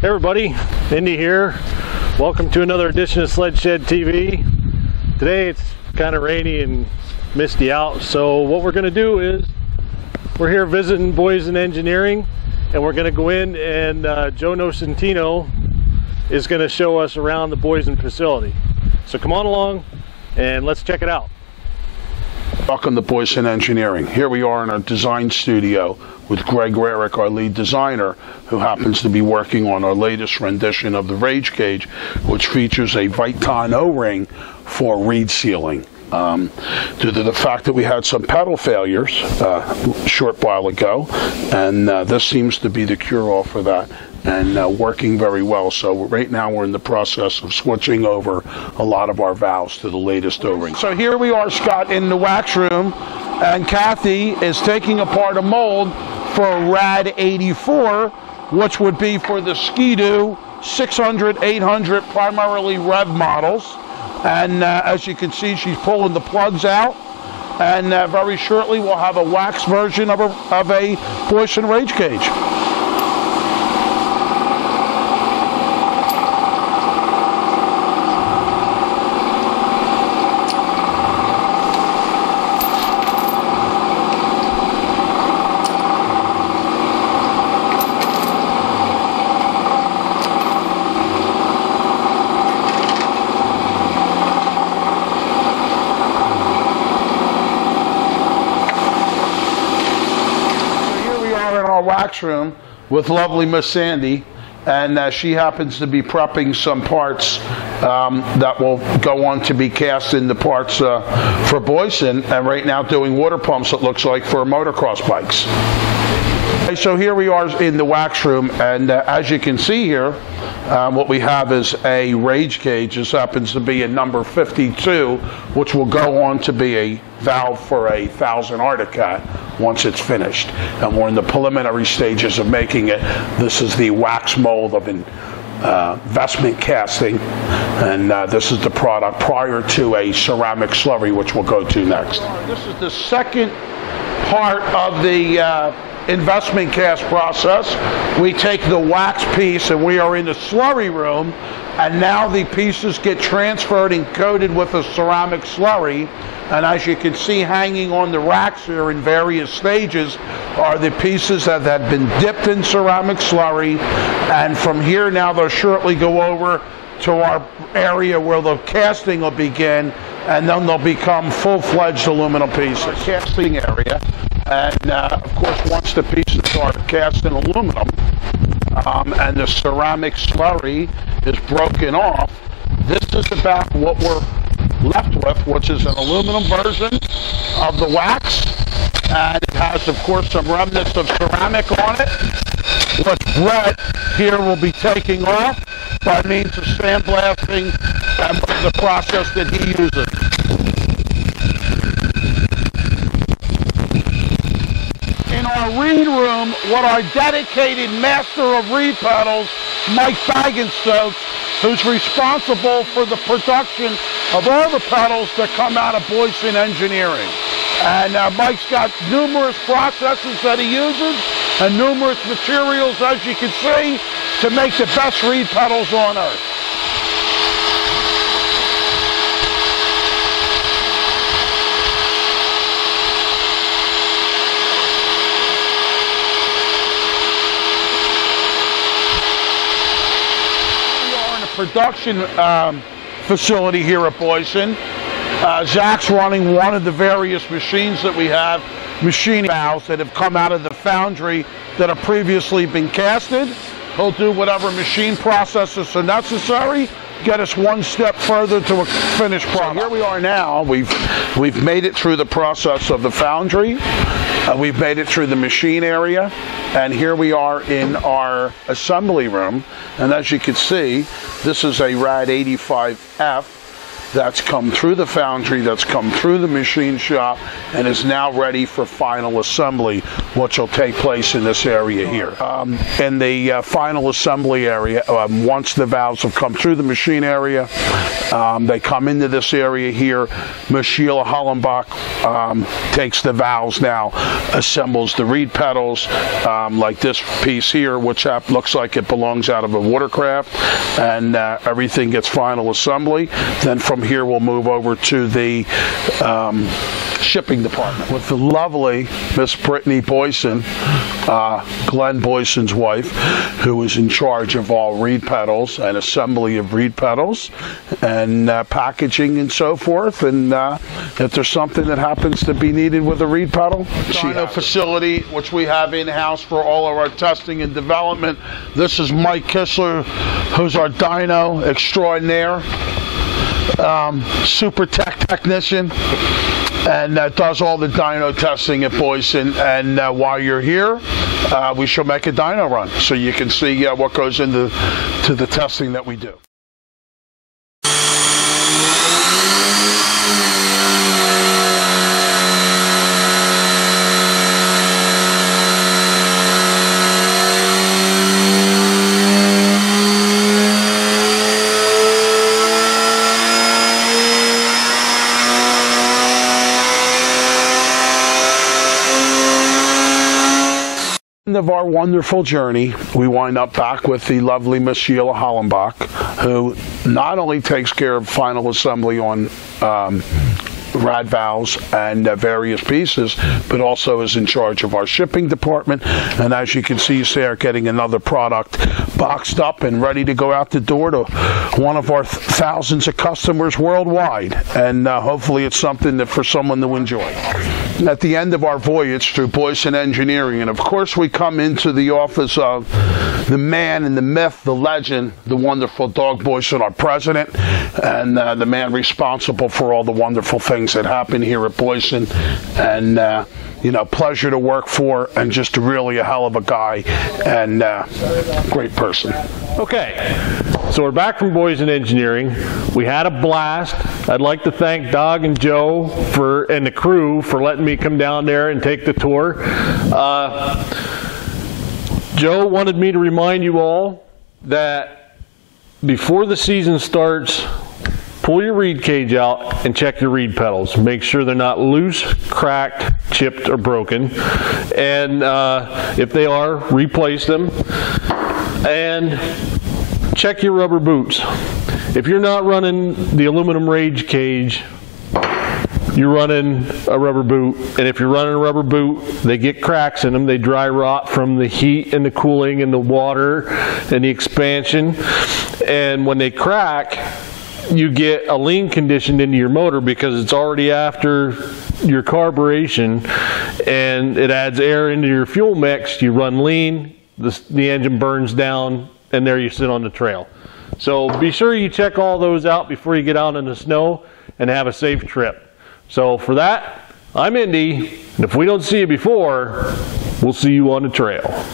Hey everybody, Indy here. Welcome to another edition of Sled Shed TV. Today it's kind of rainy and misty out, so what we're going to do is we're here visiting Boyesen Engineering, and we're going to go in and Joe Nocentino is going to show us around the Boyesen facility. So come on along and let's check it out. Welcome to Boyesen Engineering. Here we are in our design studio with Greg Rarick, our lead designer, who happens to be working on our latest rendition of the Rage Cage, which features a Viton O-ring for reed sealing. Due to the fact that we had some pedal failures a short while ago, and this seems to be the cure-all for that, and working very well. So right now we're in the process of switching over a lot of our valves to the latest O-ring. So here we are, Scott, in the wax room, and Kathy is taking apart a mold for a Rad 84, which would be for the Ski-Doo 600, 800, primarily Rev models. And as you can see, she's pulling the plugs out, and very shortly we'll have a wax version of a Boyesen Rage Cage. Wax room with lovely Miss Sandy, and she happens to be prepping some parts that will go on to be cast into parts for Boyesen, and right now doing water pumps, it looks like, for motocross bikes. So here we are in the wax room, and as you can see here, what we have is a Rage Cage. This happens to be a number 52, which will go on to be a valve for a 1000 Arctic Cat once it's finished. And we're in the preliminary stages of making it. This is the wax mold of investment casting, and this is the product prior to a ceramic slurry, which we'll go to next. This is the second part of the investment cast process. We take the wax piece and we are in the slurry room, and now the pieces get transferred and coated with a ceramic slurry. And as you can see, hanging on the racks here in various stages are the pieces that have been dipped in ceramic slurry, and from here now they'll shortly go over to our area where the casting will begin, and then they'll become full-fledged aluminum pieces. Casting area. And of course, once the pieces are cast in aluminum and the ceramic slurry is broken off, this is about what we're left with, which is an aluminum version of the wax. And it has, of course, some remnants of ceramic on it, which Brett here will be taking off by means of sandblasting and the process that he uses. In our reed room, what our dedicated master of reed pedals, Mike Baggins, who's responsible for the production of all the pedals that come out of Boyesen Engineering. And Mike's got numerous processes that he uses and numerous materials, as you can see, to make the best reed pedals on earth. Production facility here at Boyesen. Zach's running one of the various machines that we have, machining valves that have come out of the foundry that have previously been casted. He'll do whatever machine processes are necessary, get us one step further to a finished product. So here we are now. We've made it through the process of the foundry. We've made it through the machine area, and here we are in our assembly room. And as you can see, this is a Rad 85F, that's come through the foundry, that's come through the machine shop, and is now ready for final assembly, which will take place in this area here. In the final assembly area, once the valves have come through the machine area, they come into this area here. Sheila Hollenbach takes the valves now, assembles the reed pedals, like this piece here, which looks like it belongs out of a watercraft, and everything gets final assembly. Then from here we'll move over to the shipping department with the lovely Miss Brittany Boyesen, Glenn Boysen's wife, who is in charge of all reed pedals and assembly of reed pedals and packaging and so forth. And if there's something that happens to be needed with a reed pedal, dyno facility, which we have in-house for all of our testing and development. This is Mike Kissler, who's our dyno extraordinaire, super technician, and does all the dyno testing at Boyesen. And while you're here, we shall make a dyno run so you can see what goes into the testing that we do. Of our wonderful journey, we wind up back with the lovely Miss Sheila Hollenbach, who not only takes care of final assembly on rad valves and various pieces, but also is in charge of our shipping department. And as you can see, they're getting another product boxed up and ready to go out the door to one of our thousands of customers worldwide. And hopefully it's something that for someone to enjoy. At the end of our voyage through Boyesen Engineering, and of course we come into the office of the man and the myth, the legend, the wonderful Doug Boyesen, our president, and the man responsible for all the wonderful things that happen here at Boyesen. And you know, pleasure to work for, and just really a hell of a guy and great person. Okay, so we're back from Boyesen Engineering. We had a blast. I'd like to thank Doug and Joe and the crew for letting me come down there and take the tour. Joe wanted me to remind you all that before the season starts, pull your reed cage out and check your reed pedals. Make sure they're not loose, cracked, chipped, or broken. And if they are, replace them. And check your rubber boots. If you're not running the aluminum rage cage, you're running a rubber boot. And if you're running a rubber boot, they get cracks in them. They dry rot from the heat and the cooling and the water and the expansion. And when they crack, you get a lean conditioned into your motor because it's already after your carburation and it adds air into your fuel mix. You run lean, the engine burns down, and there you sit on the trail. So be sure you check all those out before you get out in the snow and have a safe trip. So for that, I'm Indy, and if we don't see you before, we'll see you on the trail.